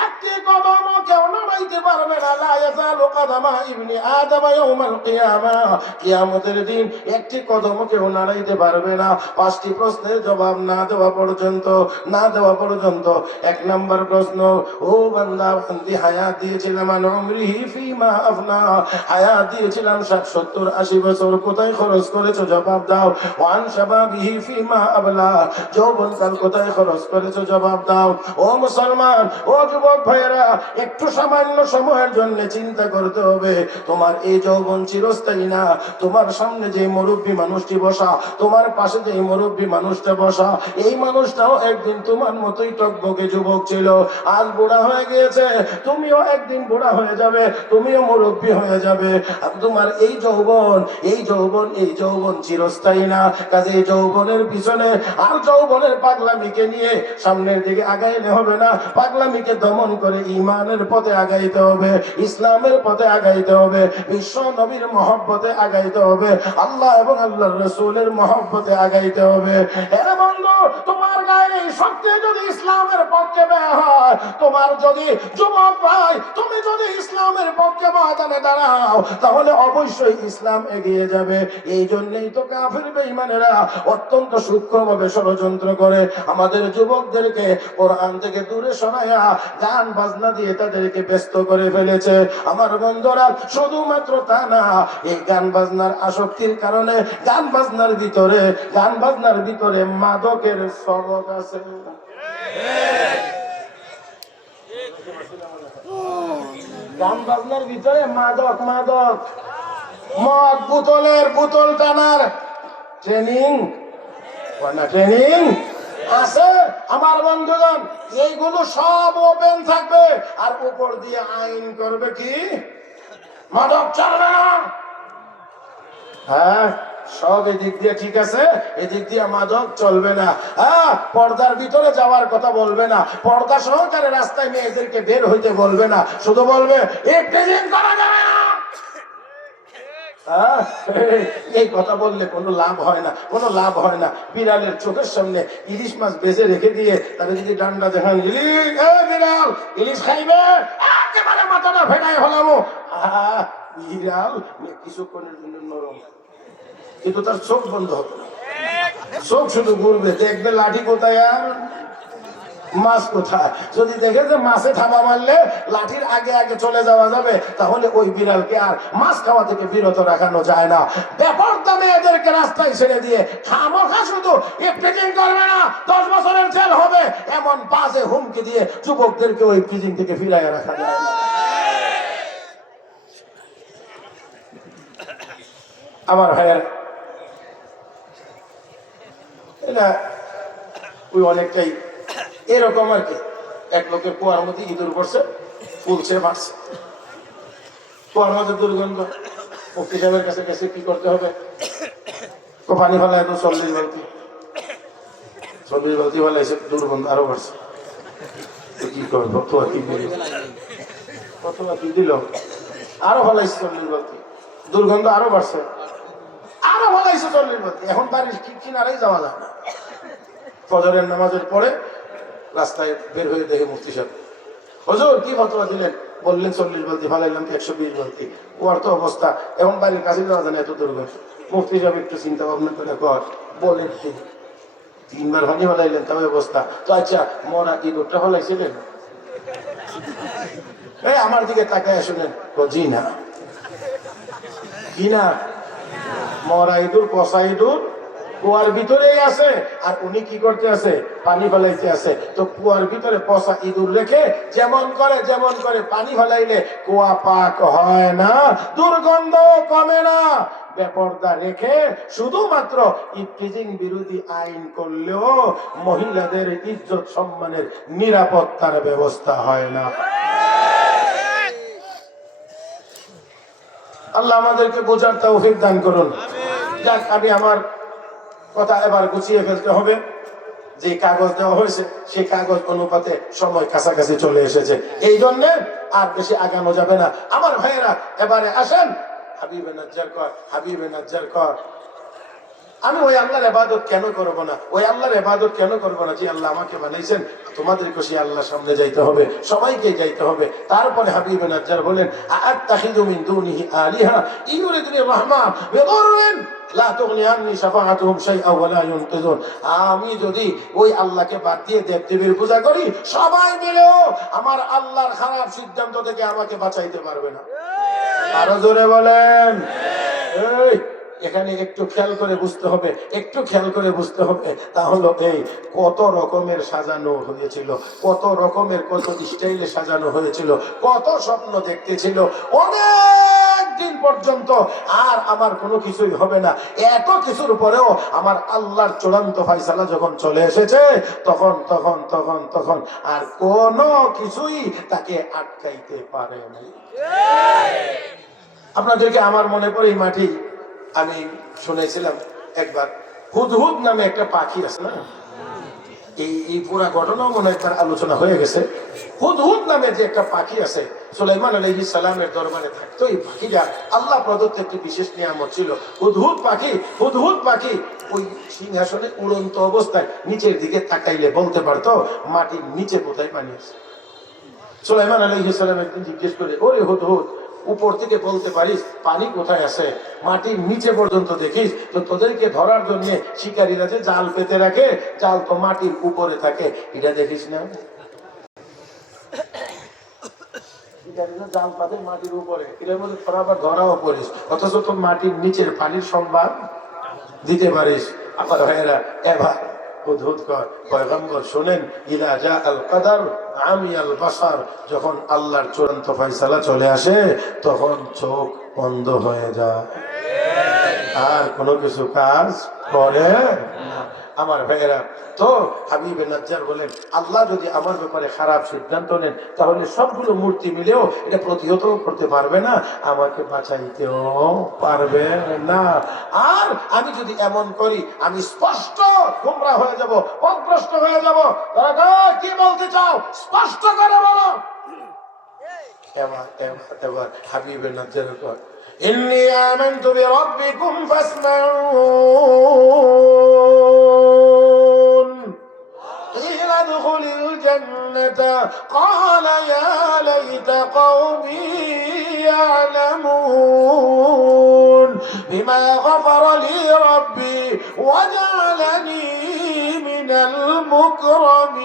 একটি কদম কেউ নাড়াইতে পারবে না। লা ইয়াযালু কাদামা ইবনি আদম ইয়াউমাল কিয়ামা, কিয়ামতের দিন একটি কদম কেউ নাড়াইতে পারবে না, পাঁচটি প্রশ্নের জবাব না দেওয়া পর্যন্ত। এক নাম্বার প্রশ্ন, ও বান্দা, বান্দি, হায়াত দিয়েছিলাম মান উমরিহি ফিমা আফনা, হায়াত দিয়েছিলাম 60 70 80 বছর, কোথায় খরচ করেছো জবাব দাও। ওয়ান শাবাবিহি ফিমা আবলা, যৌবনকাল কোথায় খরচ করেছো জবাব দাও। ও মুসলমান, ও যুবক ভাইয়েরা, একটু সামান্য সময়ের জন্য চিন্তা করতে হবে। তোমার এই যৌবন চিরস্থায়ী না। তোমার সামনে যে মুরব্বী মানুষটি বসা, তোমার পাশে যে মুরব্বী মানুষটা বসা, এই মানুষটাও একদিন তোমার মতোই টকবকে যুবক ছিল, আজ বুড়া হয়ে গিয়েছে। তুমিও একদিন বুড়া হয়ে যাবে, তুমিও মুরব্বী হয়ে যাবে। আর তোমার এই যৌবন চিরস্থায়ী না। কাজে এই যৌবনের পিছনে আর যৌবনের পাগলামিকে নিয়ে সামনের দিকে আগাইলে হবে না। পাগলামিকে দমন করে ঈমানের পথে আগাইতে হবে, ইসলামের পথে আগাইতে হবে, বিশ্ব নবীর মহব্বতে আগাইতে হবে, আল্লাহ এবং আল্লাহর রাসূলের মহব্বতে আগাইতে হবে। এরে বন্ধু, তোমার গায়ে এই শক্তি যদি ইসলামের পক্ষে বের হয়, তোমার যদি যুবক ভাই, তুমি যদি ইসলামের পক্ষে ময়দানে দাঁড়াও, তাহলে অবশ্যই ইসলাম এগিয়ে যাবে। এই জন্যই তো কাফির বেঈমানেরা অত্যন্ত সূক্ষ্মভাবে ষড়যন্ত্র করে আমাদের যুবকদেরকে কোরআন থেকে দূরে সরাইয়া গান বাজনা দিয়ে তাদেরকে ব্যস্ত করে ফেলেছে। আমার বন্ধুরা, শুধুমাত্র তা না, এই গান বাজনার আসক্তির কারণে গান বাজনার ভিতরে মাদকের সবক আছে। গান বাজনার ভিতরে মাদক মদ, বোতল টানার ট্রেনিং আছে। আমার বন্ধুগণ, এইগুলো সব ওপেন থাকবে, আর উপর দিয়ে আইন করবে কি, মাদক চলবে না। হ্যাঁ, সব এদিক দিয়ে ঠিক আছে, এদিক দিয়ে মাদক চলবে না। হ্যাঁ, পর্দার ভিতরে যাওয়ার কথা বলবে না, পর্দা সহকারে রাস্তায় মেয়েদেরকে বের হইতে বলবে না, শুধু বলবে এই প্রেজেন্ট করা যাবে না। এই কথা বললে কোনো লাভ হয় না। বিড়ালের চোখের সামনে ইলিশ মাছ বেঁচে রেখে দিয়ে তাদের যদি ডান্ডা দেখান, বিড়াল ইলিশ খাইবে, একেবারে মাথাটা ফেটাই হলাম। বিড়াল কিছুক্ষণের জন্য নরম, কিন্তু তার চোখ বন্ধ হবে না, চোখ শুধু ঘুরবে, দেখবে লাঠি কোথায় আর মাছ কোথায়। যদি দেখে যে মাছে থাবা মারলে লাঠির আগে আগে চলে যাওয়া যাবে, তাহলে ওই বিড়ালকে আর মাছ খাওয়া থেকে বিরত রাখানো যায় না। বেপরদা মেয়েদেরকে রাস্তায় ছেড়ে দিয়ে খামোখা শুধু ইফটিজিং করবে না, 10 বছরের জেল হবে, এমন বাজে হুমকি দিয়ে যুবকদেরকে ওই ইফটিজিং থেকে ফিরাইয়া রাখা যায় না। আমার ভাইয়ের এটা ওই অনেকটাই এরকম আর কি। এক লোকের কুয়ার মধ্যে ইঁদুর পড়ছে, ফুলছে মারছে, কুয়ার মধ্যে দুর্গন্ধ। মুফতি সাহেবের কাছে গেছে, কি করতে হবে? তো পানি ফেলায় তো 40 বালতি, 40 বালতি ফেলাইছে, দুর্গন্ধ আরো বাড়ছে। কি করবো? কতবার কি দিল, আরো ফেলাইছে 40 বালতি, দুর্গন্ধ আরো বাড়ছে, আরো ফেলাইছে 40 বালতি। এখন বাড়ির কিনারেই যাওয়া যায় না। ফজরের নামাজের পরে রাস্তায় বের হয়ে দেখে মুফতি সাহেব, হুজুর কি ফতোয়া দিলেন? বললেন 40 বালতি ফেলাইলাম, 120 বালতি। ওর তো অবস্থা, এখন বাড়ির কাছে যাওয়া যায় না, এত দুর্গন্ধ। মুফতি সাহেব একটু চিন্তা ভাবনা করে কর, বলেন 3 বার পানি ফেলাইলেন, তবে অবস্থা। তো আচ্ছা, মরা ইঁদুরটা ফেলাইছিলেন? এই আমার দিকে তাকায় শুনেন, জি না। কি না? মরা ইঁদুর, পচা ইঁদুর কুয়ার ভিতরেই আছে, আর উনি কি করতে আছে? পানি ফেলাইতে আছে। তো কুয়ার ভিতরে পচা ইঁদুর রেখে যেমন করে পানি ফেলাইলে কুয়া পাক হয় না, দুর্গন্ধ কমে না। বেপরদা রেখে শুধুমাত্র ইফতিজিং বিরোধী আইন করলেও মহিলাদের ইজ্জত সম্মানের নিরাপত্তার ব্যবস্থা হয় না। আল্লাহ আমাদেরকে বোঝার তৌফিক দান করুন। যাক, আমি আমার কথা এবার গুছিয়ে ফেলতে হবে। যে কাগজ দেওয়া হয়েছে সেই কাগজ অনুপাতে সময় কাছাকাছি চলে এসেছে, এই জন্য আর বেশি আগানো যাবে না। আমার ভাইয়েরা, এবারে আসেন, হাবিবে নাজ্জার কর, হাবিবে নাজ্জার কর। আমি ওই আল্লাহর ইবাদত কেন করব না? ওই আল্লাহর ইবাদত কেন করব না? যে আল্লাহ আমাকে বানাইছেন, তোমাদেরকে সেই আল্লাহর সামনে যাইতে হবে, সবাইকে যাইতে হবে। তারপরে হাবিবে নাজ্জার বলেন, আত্তাখিযু মিন দুনিহি আলিহা ইউরিদুনির রাহমান বিদররিন লা তুগনি আন্নি শাফাআতুহুম শাইআ ওয়া লা ইউনকিযুন। আমি যদি ওই আল্লাহকে বাদ দিয়ে দেবদেবীর পূজা করি, সবাই মিলেও আমার আল্লাহর খারাপ সিদ্ধান্ত থেকে আমাকে বাঁচাইতে পারবে না। আরো জোরে বলেন। এই এখানে একটু খেয়াল করে বুঝতে হবে, একটু খেয়াল করে বুঝতে হবে। তাহলে এই কত রকমের সাজানো হয়েছিল, কত রকমের কত স্টাইলে সাজানো হয়েছিল, কত স্বপ্ন দেখতেছিল অনেক দিন পর্যন্ত। আর আমার কোনো কিছুই হবে না, এত কিছুর পরেও আমার আল্লাহর চূড়ান্ত ফয়সালা যখন চলে এসেছে, তখন তখন তখন তখন আর কোনো কিছুই তাকে আটকাইতে পারে না। আপনাদেরকে আমার মনে পড়ে এই মাটি, আমি শুনেছিলাম একবার, হুদহুদ নামে একটা পাখি আছে না, এই পুরা ঘটনাও মনে একবার আলোচনা হয়ে গেছে। হুদহুদ নামে যে একটা পাখি আছে, সুলাইমান আলাইহিস সালামের দরবারে থাকতো। এই পাখিটা আল্লাহ প্রদত্ত একটি বিশেষ নিয়ামত ছিল। হুদহুদ পাখি ওই সিংহাসনে উড়ন্ত অবস্থায় নিচের দিকে তাকাইলে বলতে পারতো মাটির নিচে কোথায় পানি আছে। সুলাইমান আলাইহিস সালাম একদিন জিজ্ঞেস করে, ওরে হুদহুদ, উপর থেকে বলতে পারিস পানি কোথায় আছে, মাটির নিচে পর্যন্ত দেখিস, তো তোদেরকে ধরার জন্য শিকারীরা যে জাল পেতে রাখে, জাল তো মাটির উপরে থাকে, এটা দেখিস না? জাল পাতে মাটির উপরে, এটার মধ্যে তোরা আবার ধরাও করিস, অথচ তো মাটির নিচের পানির সংবাদ দিতে পারিস। আমার ভাইয়েরা, এবার হুদহুদ কর, পয়গম্বর শোনেন, ইদা জা আল কদর আমিয়াল বাসার, যখন আল্লাহর চূড়ান্ত ফয়সালা চলে আসে, তখন চোখ বন্ধ হয়ে যায়, আর কোনো কিছু কাজ করে না। আমার ভাইয়েরা, তো হাবিবে নাজ্জার বলেন, আল্লাহ যদি আমার ব্যাপারে খারাপ সিদ্ধান্ত নেন, তাহলে সবগুলো মূর্তি মিলেও এটা প্রতিহত করতে পারবে না, আমাকে বাঁচাইতেও পারবে না। আর আমি যদি এমন করি, আমি স্পষ্ট গোমরা হয়ে যাব, পথভ্রষ্ট হয়ে যাব। তারা কি বলতে চাও, স্পষ্ট করে বলো। এবার হাবিবে নাজ্জারের পর, ইন্নী আমানতু বিরাব্বিকুম ফাসমাউন قيل ادخل الجنة قال يا ليت قومي يعلمون بما غفر لي ربي وجعلني من المكرمين।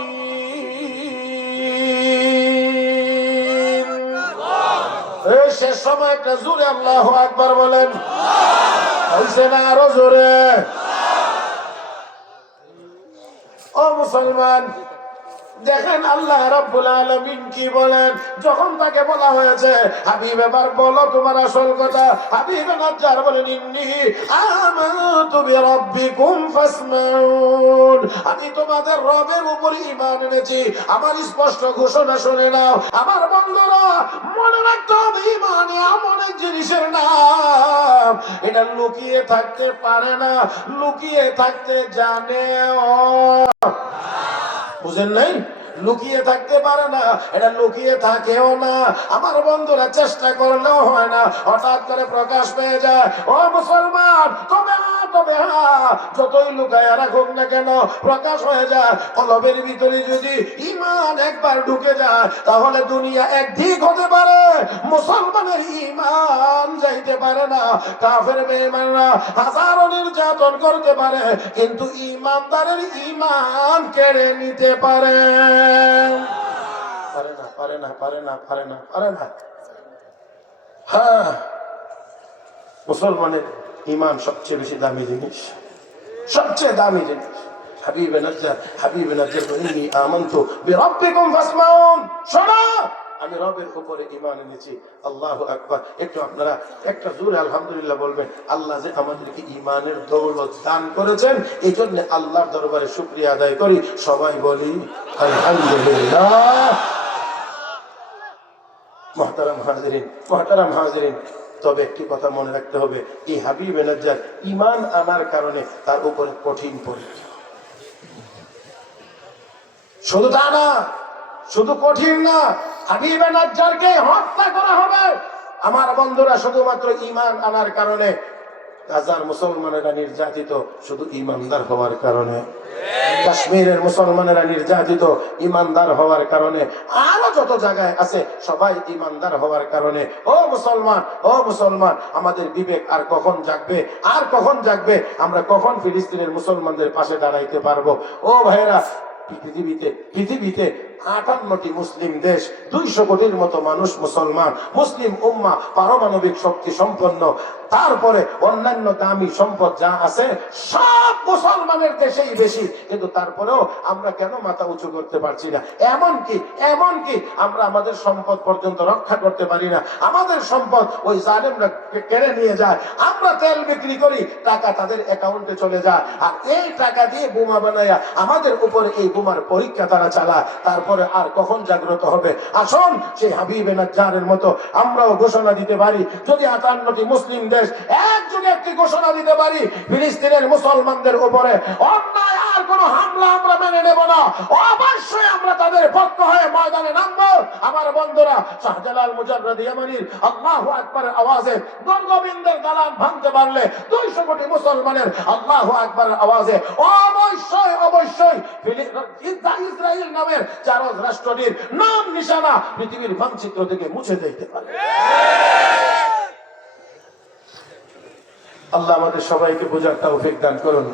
শেষ সময় একটা জোরে আল্লাহু আকবার বলেন, হইছে না? আরো জোরে। ও মুসলমান, দেখেন আল্লাহ রাব্বুল আলামিন কি বলেন, যখন তাকে বলা হয়েছে হাবিব এবার বলো তোমার আসল কথা, হাবিব নাজ্জার বলেন ইন্নী আমানতু বিরাব্বিকুম ফাসমাউন, আমি তোমাদের রবের উপর ঈমান এনেছি, আমার স্পষ্ট ঘোষণা শুনে নাও। আমার বন্ধুরা মনে রাখতে হবে ঈমান এমন এক জিনিসের নাম, এটা লুকিয়ে থাকতে পারে না, লুকিয়ে থাকতে জানেও। বুঝেন নাই? লুকিয়ে থাকতে পারে না, এটা লুকিয়ে থাকেও না। আমার বন্ধুরা চেষ্টা করলেও হয় না, হঠাৎ করে প্রকাশ পেয়ে যায়। ও মুসলমান, তবে যতই লুকায় রাখুক না কেন প্রকাশ হয়ে যায়। কলবের ভিতরে যদি ঈমান একবার ঢুকে যায় তাহলে দুনিয়া একদিক হতে পারে, মুসলমানের ঈমান যাইতে পারে না। কাফের বেঈমানরা হাজারো নির্যাতন করতে পারে, কিন্তু ঈমানদারের ঈমান কেড়ে নিতে পারে না। হ্যাঁ, মুসলমানের ঈমান সবচেয়ে বেশি দামি জিনিস, সবচেয়ে দামি জিনিস। হাবিবে নাজ্জার ইন্নী আমানতু বিরাব্বিকুম ফাসমাউন, শোনো আমি রবের উপরে ঈমান এনেছি। আল্লাহু আকবার। একটু আপনারা একটা জোরে আলহামদুলিল্লাহ বলবেন। আল্লাহ যে আমাদেরকে ঈমানের দৌলত দান করেছেন, এই জন্য আল্লাহর দরবারে শুকরিয়া আদায় করি। সবাই বলি আলহামদুলিল্লাহ। মুহতারাম হাজিরিন, তবে একটি কথা মনে রাখতে হবে, এই হাবিবে নাজ্জার ঈমান আনার কারণে তার উপরে কঠিন পরীক্ষা। শুধু তা না, শুধু কঠিন না, হাবিবে নাজ্জারকে হত্যা করা হবে। আমার বন্ধুরা, শুধুমাত্র ঈমান আনার কারণে গাজার মুসলমানেরা নির্যাতিত শুধু ঈমানদার হওয়ার কারণে, কাশ্মীরের মুসলমানেরা নির্যাতিত ঈমানদার হওয়ার কারণে, আরো যত জায়গায় আছে সবাই ঈমানদার হওয়ার কারণে। ও মুসলমান, আমাদের বিবেক আর কখন জাগবে? আমরা কখন ফিলিস্তিনের মুসলমানদের পাশে দাঁড়াইতে পারবো? ও ভাইরা, পৃথিবীতে 58টি মুসলিম দেশ, 200 কোটির মতো মানুষ মুসলমান, মুসলিম উম্মাহ পারমাণবিক শক্তি সম্পন্ন, তারপরে অন্যান্য দামি সম্পদ যা আছে সব মুসলমানের দেশেই বেশি, কিন্তু তারপরেও আমরা কেন মাথা উঁচু করতে পারছি না? এমনকি আমরা আমাদের সম্পদ পর্যন্ত রক্ষা করতে পারি না। আমাদের সম্পদ ওই জালেমরা কেড়ে নিয়ে যায়, আমরা তেল বিক্রি করি, টাকা তাদের অ্যাকাউন্টে চলে যায়, আর এই টাকা দিয়ে বোমা বানায়া আমাদের উপরে এই বোমার পরীক্ষা তারা চালায়। তারপরে আর কখন জাগ্রত হবে? আসুন সেই হাবিবে নাজ্জারের মতো আমরাও ঘোষণা দিতে পারি। যদি 58টি মুসলিম দেশ একযোগে একটি ঘোষণা দিতে পারি, ফিলিস্তিনের মুসলমানদের উপরে অন্যায় আর কোন হামলা আমরা মেনে নেব না, অবশ্যই আমরা তাদের পক্ষ হয়ে ময়দানে নামবো। আমার বন্ধুরা, শাহজালাল মুজাররদ ইয়ামানির আল্লাহু আকবারের আওয়াজে দুর্গবিন্দের দালান ভাঙতে পারলে 200 কোটি মুসলমানের আল্লাহু আকবারের আওয়াজে অবশ্যই ইসরায়েল নামের জারজ রাষ্ট্রটির নাম নিশানা পৃথিবীর মানচিত্র থেকে মুছে দিতে পারে। আল্লাহ আমাদের সবাইকে বোঝার তৌফিক দান করুন।